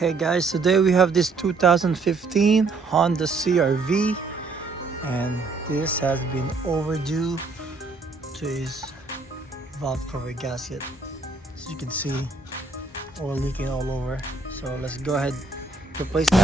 Hey guys, today we have this 2015 Honda CR-V, and this has been overdue to its valve cover gasket. As you can see, oil leaking all over. So let's go ahead and replace that.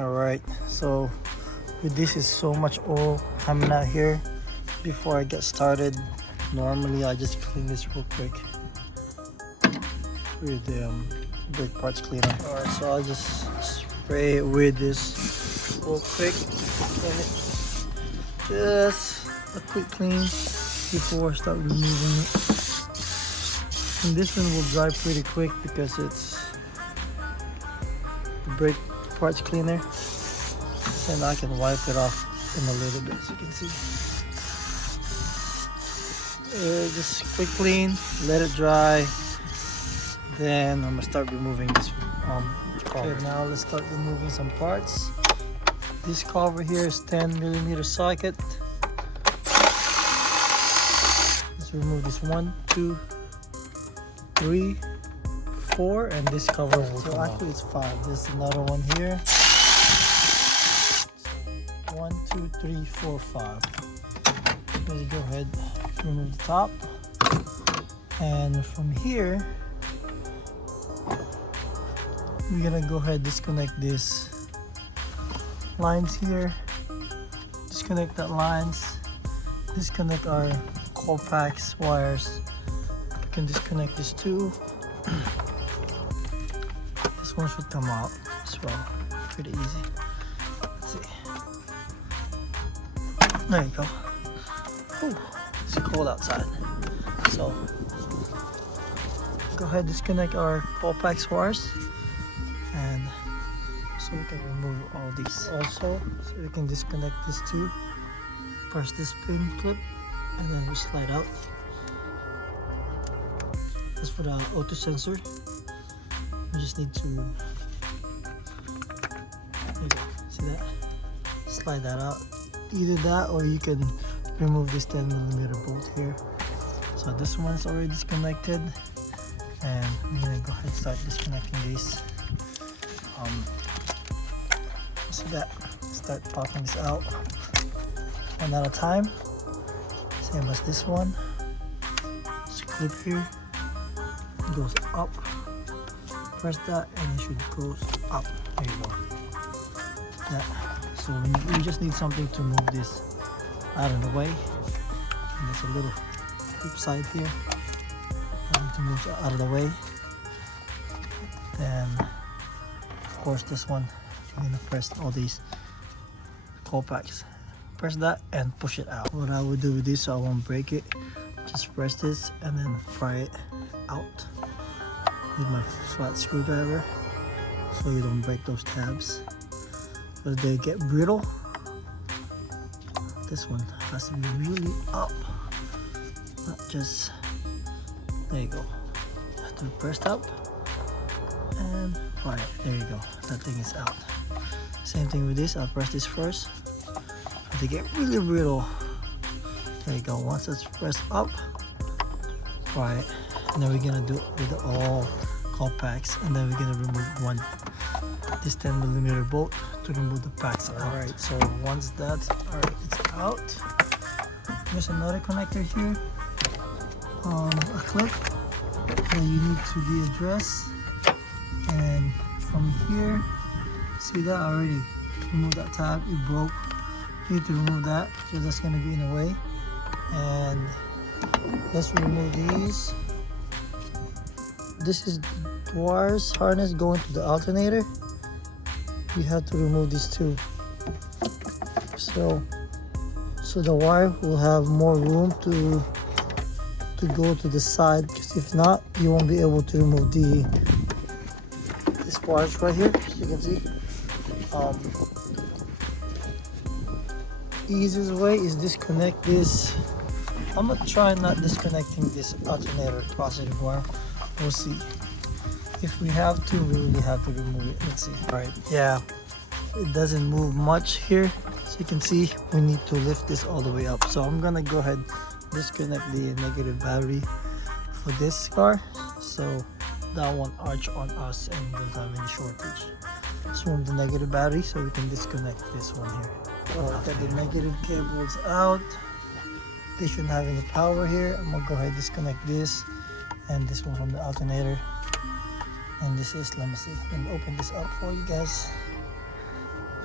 Alright, so with this is so much oil coming out here. Before I get started, normally I just clean this real quick with the brake parts cleaner. Alright, so I'll just spray it with this real quick. Just a quick clean before I start removing it. And this one will dry pretty quick because it's the brake parts cleaner. And I can wipe it off in a little bit, as you can see. Just quick clean, let it dry. Then I'm gonna start removing this cover. Okay, now let's start removing some parts. This cover here is 10mm socket. Let's remove this 1, 2, 3, 4, and this cover will come out. Actually, it's 5. There's another one here. 1, 2, 3, 4, 5. Let's go ahead, remove the top, and from here we're gonna go ahead disconnect these lines here, disconnect that lines, disconnect our coax wires. You can disconnect this too. This one should come out as well, pretty easy. Let's see. There you go. Ooh, it's cold outside. So go ahead, disconnect our coax wires, and so we can remove all these. Also, so we can disconnect this too. Press this pin clip, and then we slide out. That's for the auto sensor. We just need to, there you go. See that? Slide that out. Either that, or you can remove this 10mm bolt here. So this one is already disconnected, and I'm gonna go ahead and start disconnecting these. See that? Start popping this out one at a time. Same as this one. Just clip here. It goes up. Press that, and it should go up. There you go. That. So we just need something to move this out of the way. And there's a little hoop side here to move it out of the way. Then, of course, this one, I'm gonna press all these coax. Press that and push it out. What I would do with this, so I won't break it, just press this and then pry it out with my flat screwdriver, so you don't break those tabs. Because they get brittle. This one has to be really up, not just, there you go. You have to be pressed up and pry it. There you go, that thing is out. Same thing with this, I'll press this first. They get really brittle. There you go, once it's pressed up, pry it. And then we're gonna do it with all coax, and then we're gonna remove this 10mm bolt to remove the packs out. Alright, so once that's it's out, there's another connector here, a clip that you need to be addressed, and from here, see that I already removed that tab, it broke. You need to remove that, so that's going to be in the way. And let's remove these. This is wires harness going to the alternator. You have to remove these two, so the wire will have more room to go to the side, because if not, you won't be able to remove this wires right here. As you can see, easiest way is disconnect this. I'm gonna try not disconnecting this alternator positive wire. We'll see. If we have to, we really have to remove it. Let's see. All right, yeah, it doesn't move much here, So you can see we need to lift this all the way up. So I'm gonna go ahead disconnect the negative battery for this car, so that won't arch on us and doesn't have any shortage. So from the negative battery, so we can disconnect this one here. Got the negative cables out. They shouldn't have any power here. I'm gonna go ahead and disconnect this and this one from the alternator. And this is, let me see, let me open this up for you guys.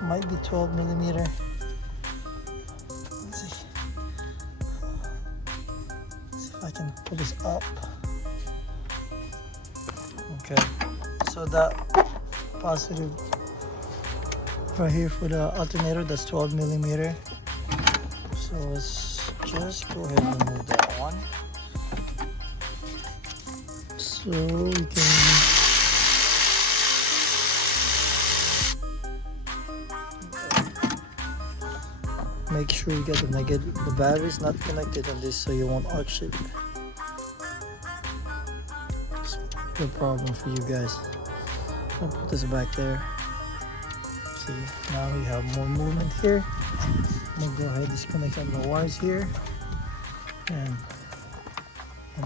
Might be 12 millimeter. Let's see. See if I can pull this up. Okay, so that positive right here for the alternator, that's 12 millimeter. So let's just go ahead and remove that one. So we can make sure you get the battery is not connected on this, so you won't arch it. No problem for you guys. I'll put this back there. See, now we have more movement here. I'm gonna go ahead and disconnect all the wires here, and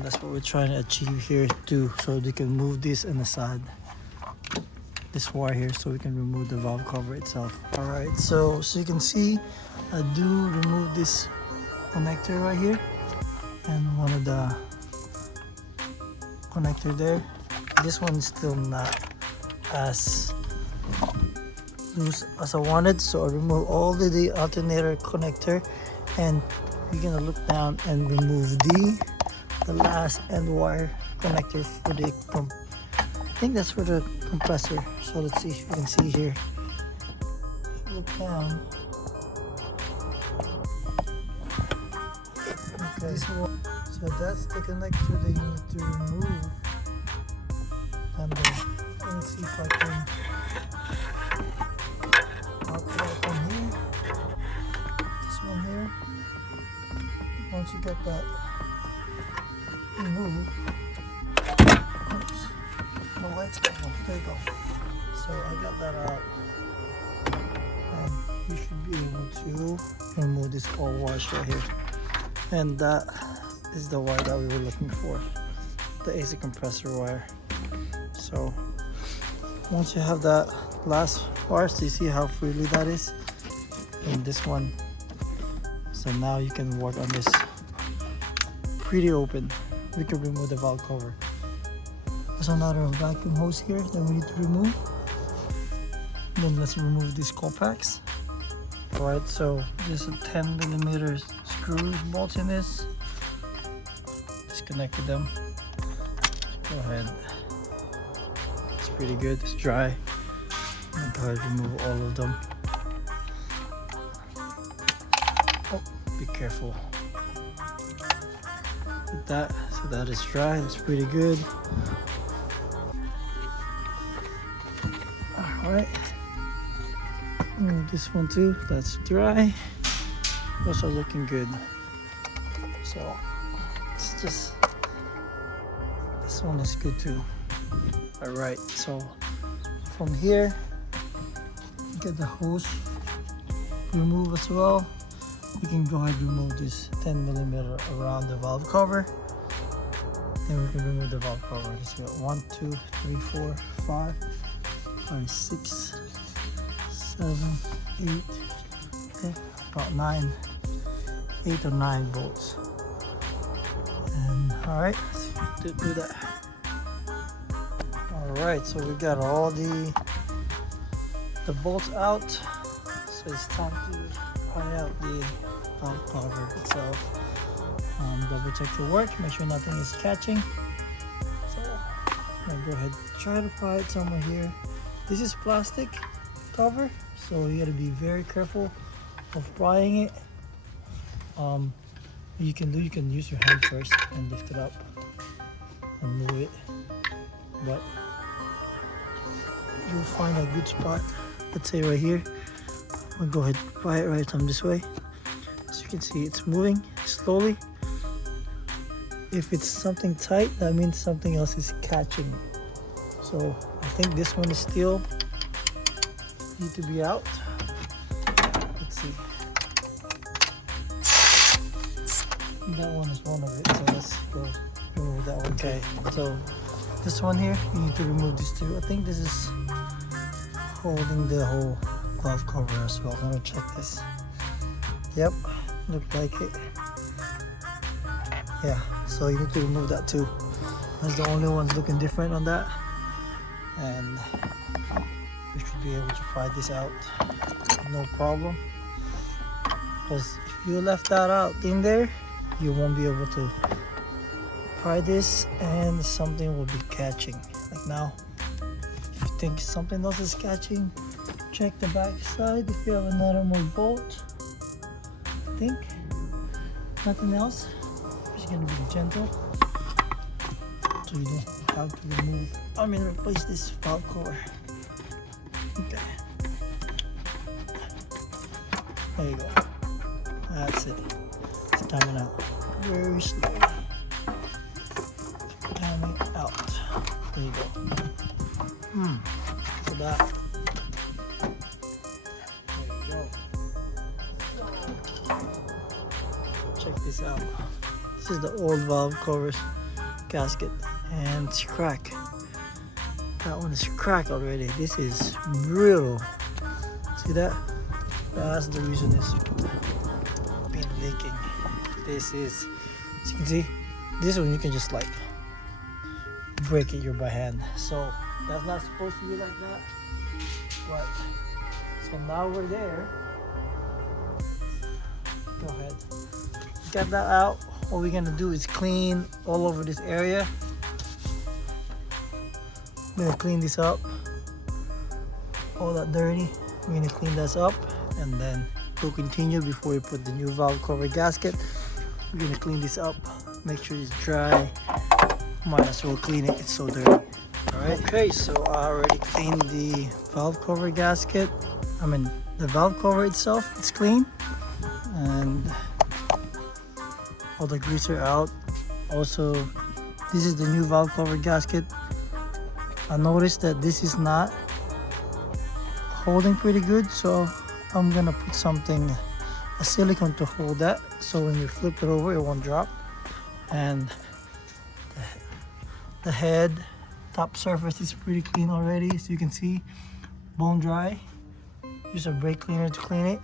that's what we're trying to achieve here too. So we can move this and aside this wire here, so we can remove the valve cover itself. All right, so you can see I do remove this connector right here and one of the connector there. This one is still not as loose as I wanted, so I remove all the alternator connector, and you're gonna look down and remove the last end wire connector for the I think that's for the compressor. So let's see if you can see here. Look down. Okay, so that's the connector that you need to remove. And let me see if I can put it on here. This one here. Once you get that removed, oops, the lights got one. There you go. So I got that out, and you should be able to remove this all wires right here. And that is the wire that we were looking for, the AC compressor wire. So once you have that last wire, so you see how freely that is, and this one, so now you can work on this pretty open. We can remove the valve cover. There's another vacuum hose here that we need to remove. Then let's remove these contacts. Alright, so there's a 10 millimeter screws bolts in this. Disconnected them. Go ahead. It's pretty good. It's dry. I'm gonna go ahead and remove all of them. Oh, be careful with that. So that is dry. It's pretty good. Alright. This one too, that's dry. Those are looking good. So it's just, this one is good too. Alright, so from here, get the hose remove as well. You can go ahead and remove this 10 millimeter around the valve cover. Then we can remove the valve cover. Just got 1, 2, 3, 4, 5, 6, 7, 8, okay, about 9, 8 or 9 bolts. And all right, let's do that. All right, so we got all the bolts out. So it's time to pry out the valve cover itself. Double check the work, make sure nothing is catching. So I'm gonna go ahead and try to pry it somewhere here. This is plastic cover, so you gotta be very careful of prying it. You can use your hand first and lift it up and move it, but you'll find a good spot. Let's say right here. I'll go ahead and pry it right on this way. As you can see, it's moving slowly. If it's something tight, that means something else is catching. So I think this one is still need to be out. Let's see. That one is one of it, so let's go remove that one. Okay, so this one here, you need to remove these two. I think this is holding the whole valve cover as well. Let me check this. Yep, look like it. Yeah, so you need to remove that too. That's the only ones looking different on that. And we should be able to pry this out, no problem. Because if you left that out in there, you won't be able to pry this and something will be catching. Like now, if you think something else is catching, check the back side if you have another more bolt. I think nothing else. Just gonna be gentle so you don't have to remove, replace this valve cover. Okay, there you go. That's it. It's coming out very slowly. Coming out. There you go. So that. There you go. So check this out. This is the old valve covers gasket, and it's cracked. That one is cracked already. This is brittle. See that? That's the reason it's been leaking. This is, as you can see, this one you can just like break it by hand. So that's not supposed to be like that. But so now we're there. Go ahead. Get that out. What we're gonna do is clean all over this area. I'm gonna clean this up. All that dirty, we're gonna clean this up, and then we'll continue before we put the new valve cover gasket. We're gonna clean this up, make sure it's dry. Might as well clean it, it's so dirty. Alright, okay, so I already cleaned the valve cover gasket. The valve cover itself, it's clean. And all the grease are out. Also, this is the new valve cover gasket. I noticed that this is not holding pretty good, so I'm gonna put something, a silicone to hold that, so when you flip it over it won't drop. And the head top surface is pretty clean already, as you can see, bone dry. Use a brake cleaner to clean it.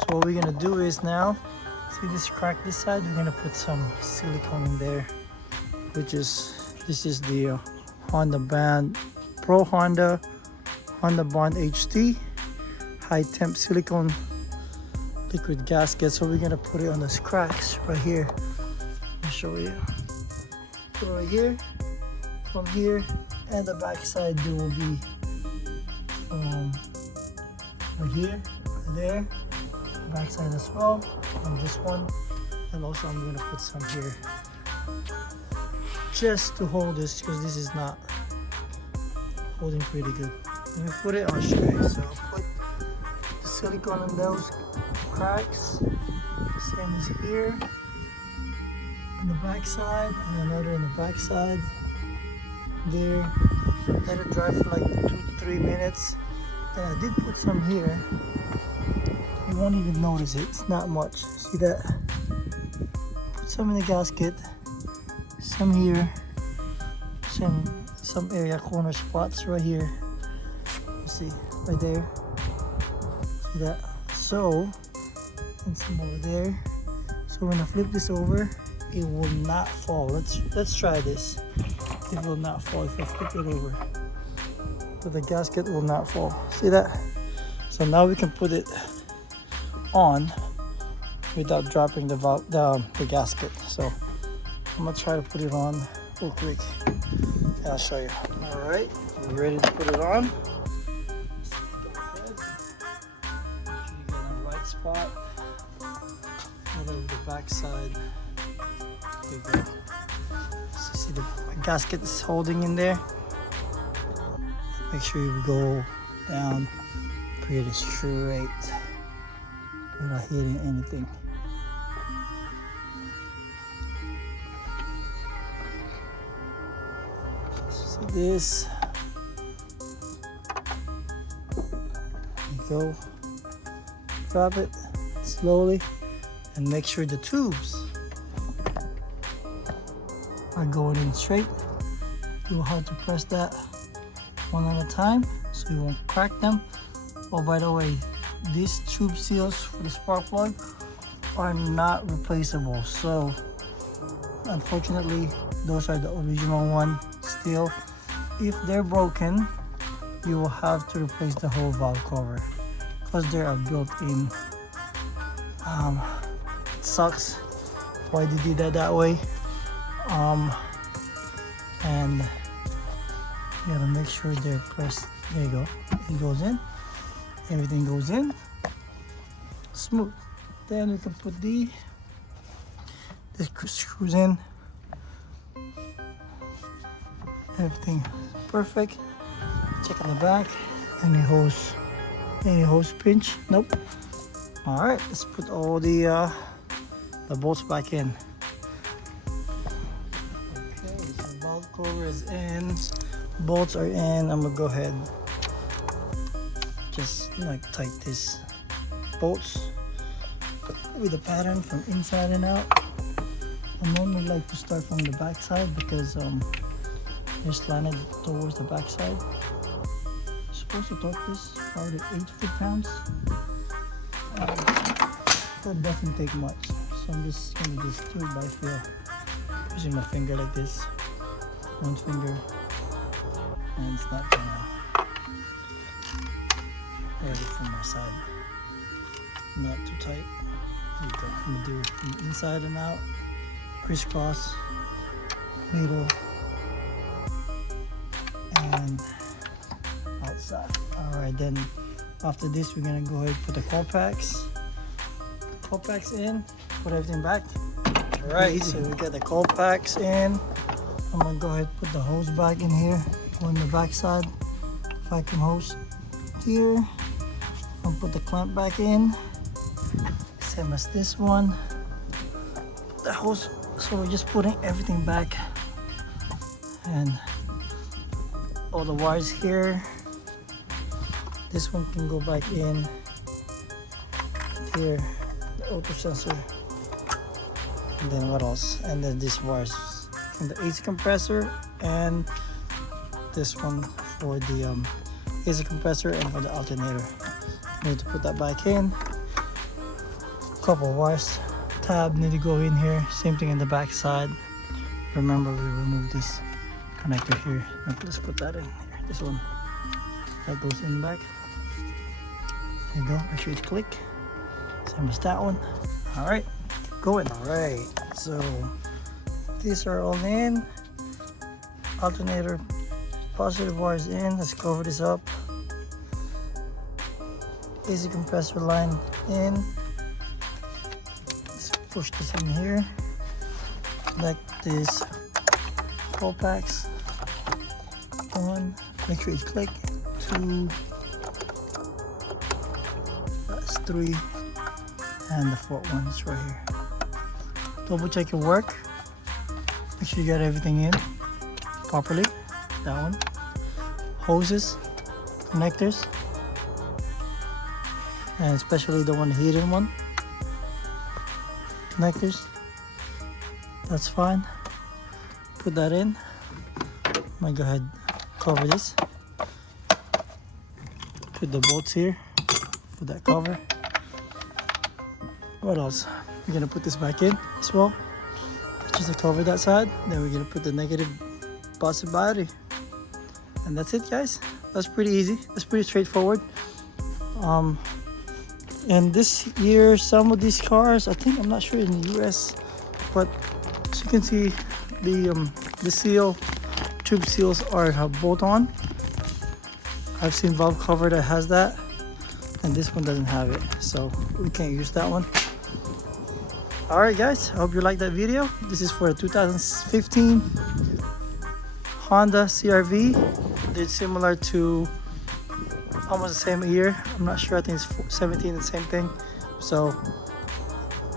So what we're gonna do is now, see this crack this side, we're gonna put some silicone in there, which is, this is the Honda Bond Pro Honda Bond HT high temp silicone liquid gasket. So we're gonna put it on those cracks right here. Let me show you. So right here, from here, and the back side there will be right here, right there, back side as well, and this one, and also I'm gonna put some here just to hold this, because this is not holding pretty good. Let me put it on straight. So I'll put the silicone on those cracks, same as here on the back side, and another on the back side there. Let it dry for like 2 to 3 minutes. And I did put some here. You won't even notice it. It's not much. See that? Put some in the gasket, some here, some area corner spots right here. You see right there. See that? So, and some over there. So when I flip this over, it will not fall. Let's try this. It will not fall if I flip it over. So the gasket will not fall. See that? So now we can put it on without dropping the gasket. So I'm gonna try to put it on real quick. And I'll show you. All right, we're ready to put it on. Go ahead. Make sure you get in the right spot. Put it over the back side. There you go. So see the gasket is holding in there. Make sure you go down pretty straight without hitting anything. See this? There you go. Drop it slowly and make sure the tubes are going in straight. You will have to press that one at a time so you won't crack them. Oh, by the way, these tube seals for the spark plug are not replaceable, so unfortunately those are the original one still. If they're broken, you will have to replace the whole valve cover because they're a built-in. It sucks why they did that way. And you gotta make sure they're pressed. There you go. It goes in. Everything goes in smooth. Then we can put the screws in. Everything perfect. Check on the back. Any hose pinch? Nope. All right, let's put all the bolts back in. Okay, so valve cover is in, bolts are in. I'm gonna go ahead, just like tight these bolts with a pattern from inside and out. I normally like to start from the back side because they're slanted towards the back side. You're supposed to torque this probably 8 foot-pounds. That doesn't take much, so I'm just gonna do it by feel, using my finger like this, one finger, and it's not gonna hold it from my side, not too tight. I'm gonna do it from inside and out, crisscross, middle, and outside. All right, then after this we're gonna go ahead and put the contacts in, put everything back. All right, so we got the contacts in. I'm gonna go ahead and put the hose back in here on the back side, vacuum hose here. I'll put the clamp back in, same as this one. The hose, so we're just putting everything back, and all the wires here. This one can go back in here, the auto sensor, and then what else? And then these wires from the AC compressor, and this one for the AC compressor and for the alternator. Need to put that back in. Couple wires, tab need to go in here. Same thing in the back side. Remember, we removed this connector here. Let's put that in here. This one that goes in back. There you go. Make sure you click. Same as that one. All right, keep going. All right, so these are all in. Alternator positive wires in. Let's cover this up. AC compressor line in. Let's push this in here. Connect these contacts. One. Make sure you click. 2. That's 3. And the 4th one is right here. Double check your work. Make sure you got everything in properly. That one. Hoses, connectors, and especially the one hidden one. Connectors. That's fine. Put that in. I'm gonna go ahead, cover this. Put the bolts here for that cover. What else? We're gonna put this back in as well, just to cover that side. Then we're gonna put the negative positive battery, and that's it, guys. That's pretty easy. That's pretty straightforward. And this year, some of these cars, I think, I'm not sure in the US, but as you can see, the seal, tube seals are bolt on. I've seen valve cover that has that, and this one doesn't have it, so we can't use that one. All right, guys, I hope you liked that video. This is for a 2015 Honda CR-V. They're similar to almost the same year. I'm not sure. I think it's 17, the same thing. So,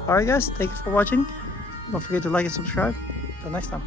all right, guys, thank you for watching. Don't forget to like and subscribe. Until next time.